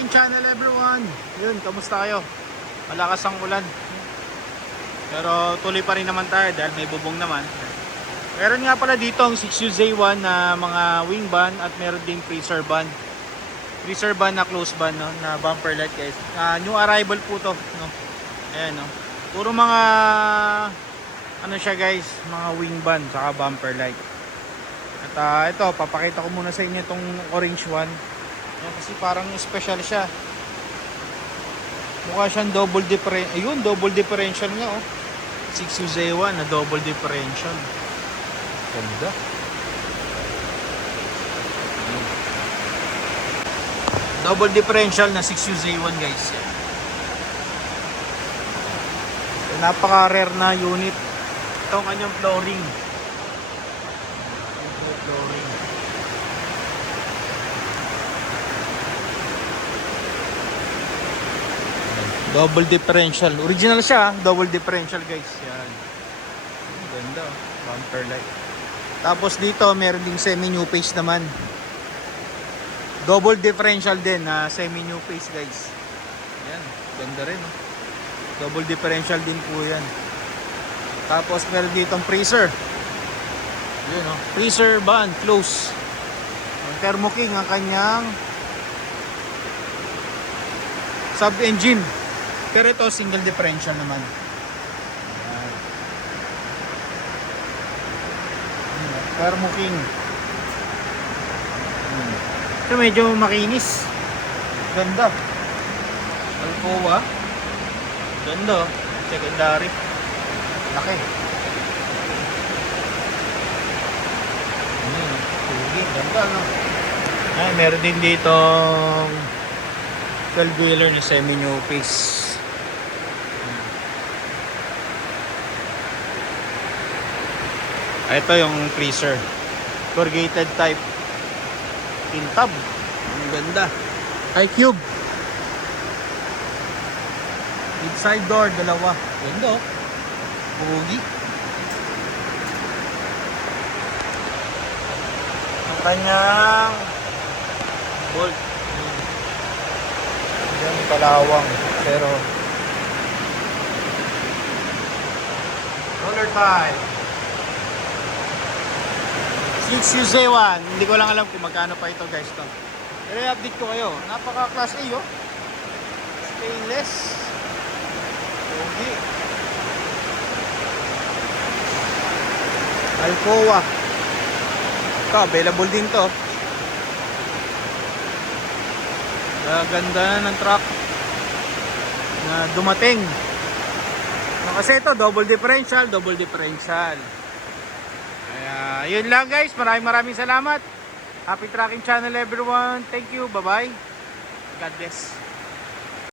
Tracking Channel everyone. Yun, kamusta kayo? Malakas ang ulan. Pero tuloy pa rin naman tayo dahil may bubong naman. Meron nga pala dito ang 6UZ1 na mga wing ban at meron ding freezer ban. Freezer ban na close ban, no, na bumper light guys. New arrival po to, no. Ayan, no. Puro mga ano siya guys, mga wing ban saka bumper light. At ito, papakita ko muna sa inyo itong orange one. Yan, kasi parang special siya. Mukha siyang double differential. Ayun, double differential nga oh. 6UZ1 na double differential. Ganda. Double differential na 6UZ1 guys. Yan. So, napaka-rare na unit. Ito ang kanyang flooring. Flooring. Double differential. Original siya, double differential guys. Yan. Ganda. Bumper light. Tapos dito, meron ding semi-new face naman. Double differential din na semi-new face guys. Yan. Ganda rin. Oh. Double differential din po yan. Tapos meron ditong freezer. Yun, oh. Freezer ban, close. Ang Thermo King ang kanyang sub-engine. Pero ito single differential naman. Ayan. Thermo King. Ito medyo makinis. Ganda. Alcoa. Ganda. Secondary. Laki. Ganda, no? Ay, meron din dito 12-wheeler na semi-new face. Ito yung freezer. Corrugated type. Tintab. Ang ganda. High cube. With side door, dalawa. Ganda, oh. Pugi. Ang kanyang bolt. Yan, kalawang. Pero roller type. 6UZ1. Hindi ko lang alam kung magkano pa ito guys to. Pero i-update ko kayo. Napaka class A oh. Stainless. Okay. Alcoa. Ito, available din to. Ganda na ng truck na dumating. Kasi ito, double differential. Yun lang guys, maraming salamat. Happy Tracking Channel everyone. Thank you, bye bye. God bless.